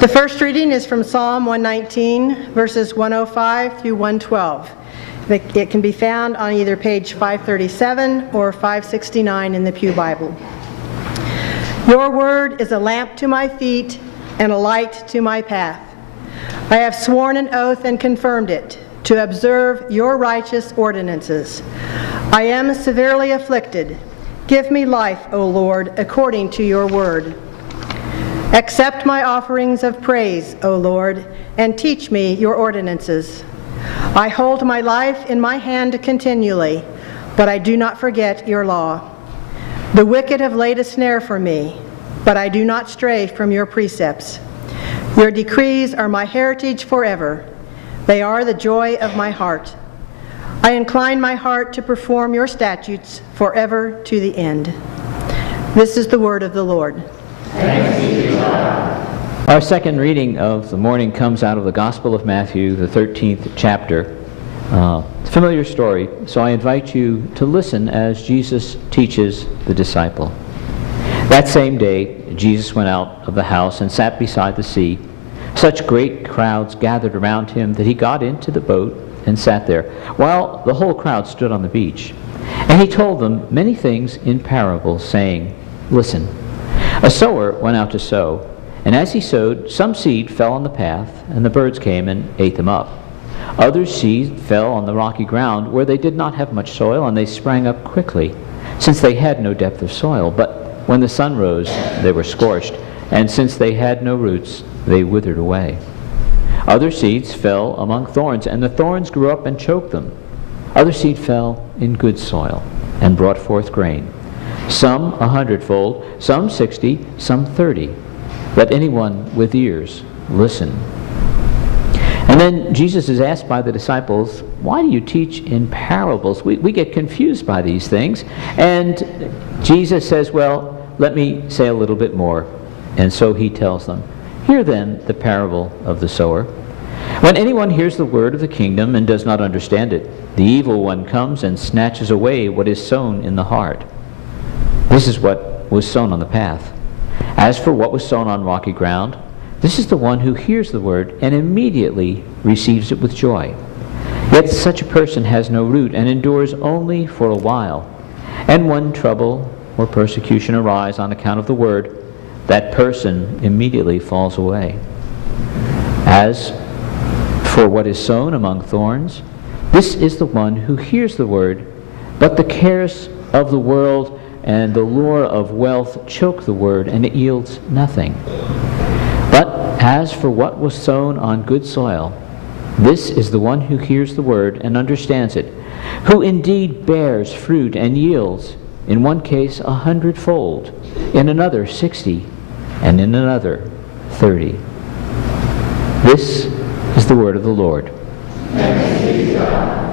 The first reading is from Psalm 119, verses 105 through 112. It can be found on either page 537 or 569 in the Pew Bible. Your word is a lamp to my feet and a light to my path. I have sworn an oath and confirmed it, to observe your righteous ordinances. I am severely afflicted. Give me life, O Lord, according to your word. Accept my offerings of praise, O Lord, and teach me your ordinances. I hold my life in my hand continually, but I do not forget your law. The wicked have laid a snare for me, but I do not stray from your precepts. Your decrees are my heritage forever. They are the joy of my heart. I incline my heart to perform your statutes forever to the end. This is the word of the Lord. Thanks be to God. Our second reading of the morning comes out of the Gospel of Matthew, the 13th chapter. It's a familiar story, so I invite you to listen as Jesus teaches the disciple. That same day, Jesus went out of the house and sat beside the sea. Such great crowds gathered around him that he got into the boat and sat there, while the whole crowd stood on the beach. And he told them many things in parables, saying, "Listen. A sower went out to sow, and as he sowed, some seed fell on the path, and the birds came and ate them up. Other seed fell on the rocky ground, where they did not have much soil, and they sprang up quickly, since they had no depth of soil. But when the sun rose, they were scorched, and since they had no roots, they withered away. Other seeds fell among thorns, and the thorns grew up and choked them. Other seed fell in good soil, and brought forth grain. Some 100-fold, some 60, some 30. Let anyone with ears listen." And then Jesus is asked by the disciples, "Why do you teach in parables?" We get confused by these things. And Jesus says, "Well, let me say a little bit more." And so he tells them, "Hear then the parable of the sower. When anyone hears the word of the kingdom and does not understand it, the evil one comes and snatches away what is sown in the heart. This is what was sown on the path. As for what was sown on rocky ground, this is the one who hears the word and immediately receives it with joy. Yet such a person has no root and endures only for a while. And when trouble or persecution arise on account of the word, that person immediately falls away. As for what is sown among thorns, this is the one who hears the word, but the cares of the world and the lure of wealth choke the word, and it yields nothing. But as for what was sown on good soil, this is the one who hears the word and understands it, who indeed bears fruit and yields, in one case 100-fold, in another 60, and in another 30. This is the word of the Lord. Thanks be to God.